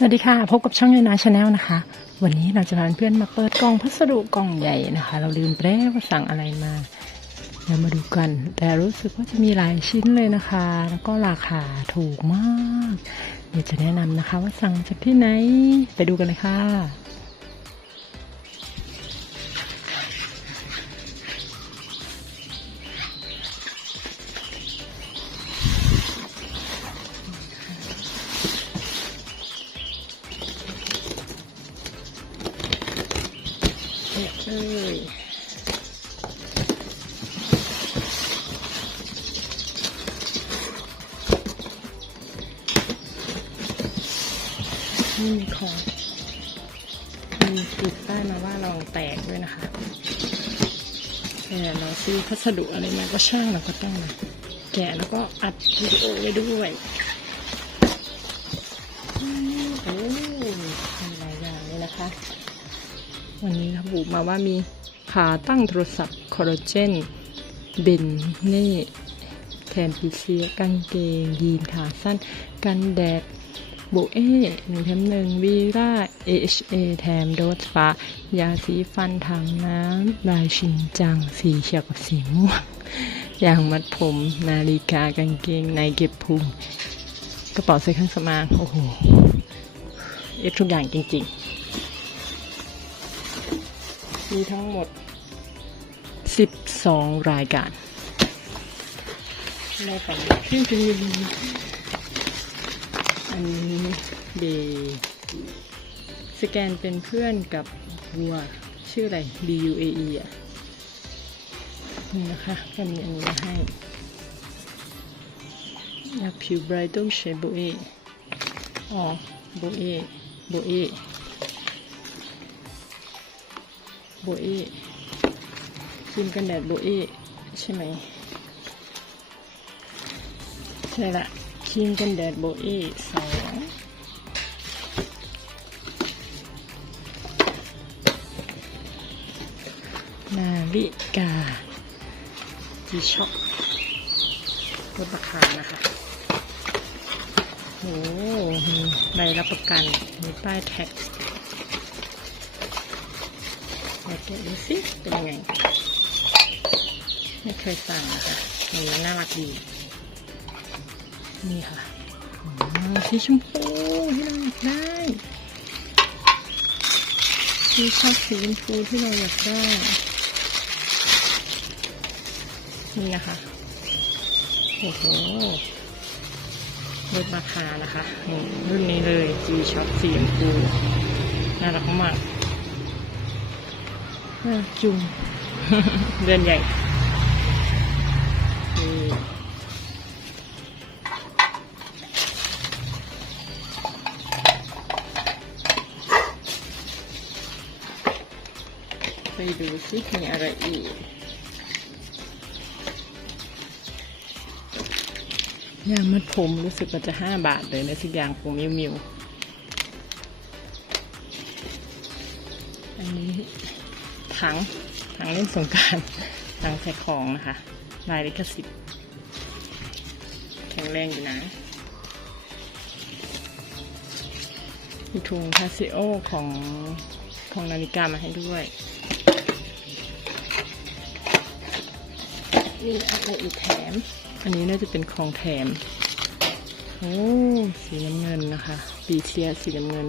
สวัสดีค่ะ พบกับช่องยูนาชาแนลนะคะ วันนี้เราจะพาเพื่อนมาเปิดกล่องพัสดุกล่องใหญ่นะคะ เราลืมไปแล้วว่าสั่งอะไรมาเรามาดูกัน แต่รู้สึกว่าจะมีหลายชิ้นเลยนะคะ แล้วก็ราคาถูกมาก เดี๋ยวจะแนะนำนะคะ ว่าสั่งจากที่ไหน ไปดูกันเลยค่ะ นี่มีของมีติดป้มาว่าลองแตกด้วยนะคะแต่เราซื้อพัสดุอะไรมาก็ช่างเราก็ต้องแกะแล้วก็อัดวิดีโอไว้ด้วยอืมโอ้มีหลายอย่างเลยนะคะ วันนี้ระบุมาว่ามีขาตั้งโทรศัพท์คอลลาเจนเบนเน่แทนปีเซียกางเกงยีนขาสั้น กันแดด บเอหนึ่งแถมหนึ่งวีร่าเอชเอแถมโดสฟ้ายาสีฟันถังน้ำลายชินจัง สีเขียวกับสีม่วงยางมัดผม นาฬิกากางเกงในเก็บพุงกระเป๋าใส่เครื่องสำอางโอ้โหเอฟทุกอย่างจริงๆ มีทั้งหมด 12 รายการในฝันชื่อจริง อันนี้เบสแกนเป็นเพื่อนกับวัวชื่ออะไร B U A E อะ นี่นะคะก็มีอันนี้มาให้ยาผิวไบรท์ต้องใช้โบเออ๋อโบเอโบเอโบเอครีมกันแดดโบเอใช่ไหมใช่ละ ครีมกันแดดโบเอสองนาฬิกาจีช็อปลดราคานะคะโอ้มีใบรับประกัน มีป้ายแท็กมาแกะดูสิเป็นยังไง ไม่เคยสั่งนะคะนี่น่ารักดี นี่ค่ะสีชมพูที่เราอยากได้สีชอบสีชมพูที่เราอยากได้ นี่นะคะ โอ้โหลดราคานะคะรุ่นนี้เลย G Shock สีชมพูน่ารักมากจุงเดือนใหญ่นี่ ไปดูสิมีอะไรอีก ยางมัดผมรู้สึกว่าจะห้าบาทเลยนะสักอย่างผมมิวมิวอันนี้ถังถังเล่นสงการถังใส่ของนะคะ ลายลิขสิทธิ์แข็งแรงอยู่นะมีถุงคาซิโอของของนาฬิกามาให้ด้วย นี่อะไรอีกแถม อันนี้น่าจะเป็นของแถม โอ้สีน้ำเงินนะคะปีเซียสีน้ำเงิน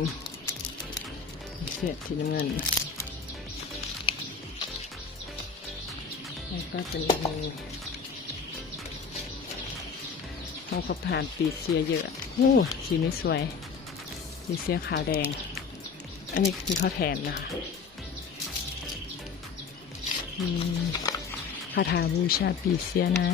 ปีเซียสีน้ำเงินแล้วก็จะมีห้องเขาผ่านปีเซียเยอะ โอ้สีนี้สวย ปีเซียขาวแดง อันนี้คือข้าวแถมนะคะมี คาถาบูชาปีเซียนะ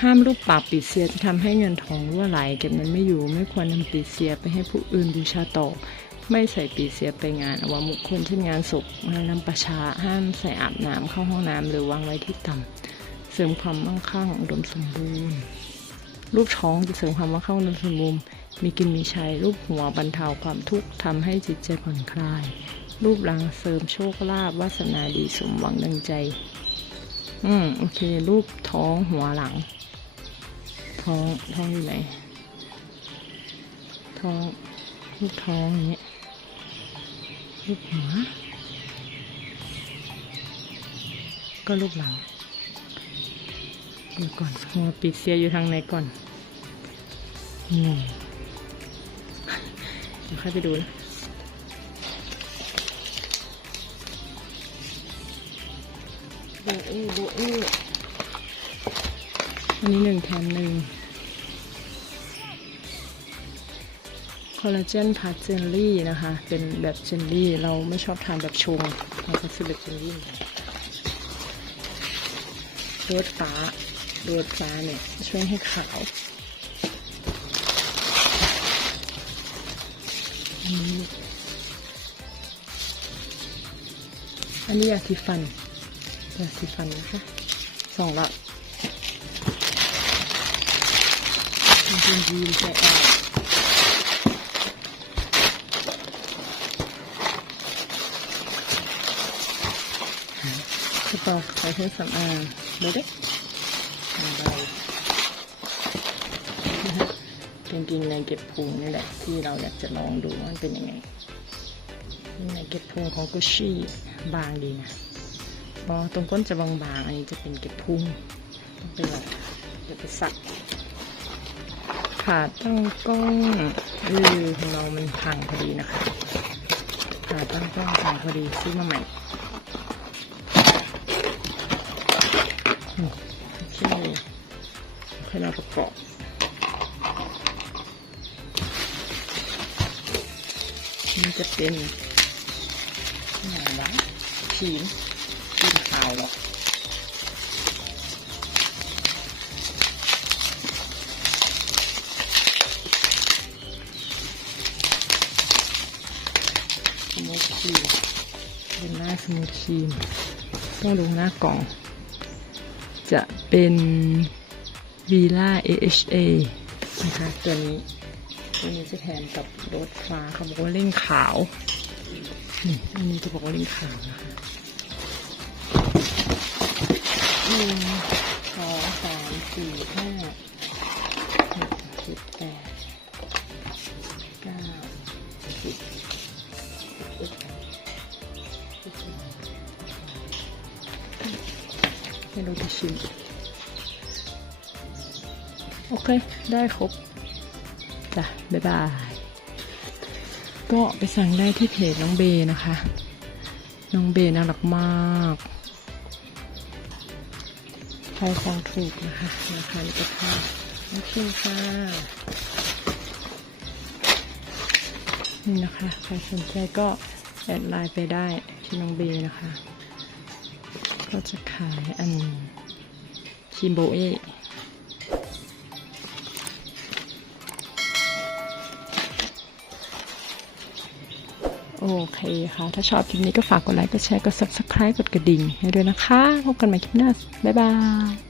ห้ามรูปปากปีเซียจะทำให้เงินทองรั่วไหลเก็บเงินไม่อยู่ไม่ควรนำปีเซียไปให้ผู้อื่นบูชาต่อไม่ใส่ปีเสียไปงานอวมุขคนเช่นงานศพงานนำประชาห้ามใส่อาบน้ำเข้าห้องน้ำหรือวางไว้ที่ต่ำเสริมความมั่งคั่งอุดมสมบูรณ์ รูปท้องจะเสริมความมั่งคั่งอุดมสมบูรณ์มีกินมีใช้รูปหัวบรรเทาความทุกข์ทำให้จิตใจผ่อนคลาย รูปหลังเสริมโชคลาภวาสนาดีสมหวังดังใจ อืมโอเค รูปท้องหัวหลัง ท้องท้องอยู่ไหน ท้องลูกท้องอย่างเงี้ยลูกหัว ก็ลูกหลังเดี๋ยวก่อนหัวปีเสียอยู่ทางไหนก่อนงงเดี๋ยวค่อยไปดูนะ โบเอ้โบเอ้อันนี้หนึ่งแถมหนึ่งคอลลาเจนพาร์ทเจลลี่นะคะ เป็นแบบเจลลี่ เราไม่ชอบทานแบบชง เราก็ซื้อแบบเจลลี่รดฟ้ารดฟ้าเนี่ยช่วยให้ขาวอันนี้อันนี้ยาสีฟัน ยาสีฟันนะคะสองลอดจริงๆดีใส่ออกคือต่อใช้เครื่องสำอางดูดิมาเบานะฮะเป็นกินในเก็บพุงนี่แหละ ที่เราอยากจะลองดูว่ามันเป็นยังไงในเก็บพุงของกุชชี่บางดีนะ พอตรงก้นจะบางๆ อันนี้จะเป็นเก็บพุงต้องไปลองเดี๋ยวไปสักขาตั้งกล้องอือของเรามันพังพอดีนะคะขาตั้งกล้องพังพอดีซื้อมาใหม่โอเคค่อยมาประกอบนี่จะเป็นหนวะขีมขี หรอสมูทชีมเป็นหน้าสมูทครีมต้องดูหน้ากล่อง จะเป็นวีล่า AHA นะคะตัวนี้ ตัวนี้จะแถมกับรถฟ้าเขาบอกว่าเร่งขาวนี่อันนี้จะบอกว่าเร่งขาวนะคะ หนึ่งสองสามสี่ห้าหกเจ็ดแปดเก้าสิบเอ็ดสิบสองให้เราจะชิมโอเค ได้ครบ จ้ะ บ๊ายบาย ก็ไปสั่งได้ที่เพจน้องเบนะคะ น้องเบน่ารักมาก ครของถูกนะคะราคาลิปภาโอเคค่ะ นี่นะคะ ใครสนใจก็แอดไลน์ไปได้ที่น้องเบนะคะ ก็จะขายอันคิมโบเอ โอเคค่ะ ถ้าชอบคลิปนี้ก็ฝากกดไลค์ กดแชร์ กด subscribe กดกระดิ่งให้ด้วยนะคะ พบกันใหม่คลิปหน้า บ๊ายบาย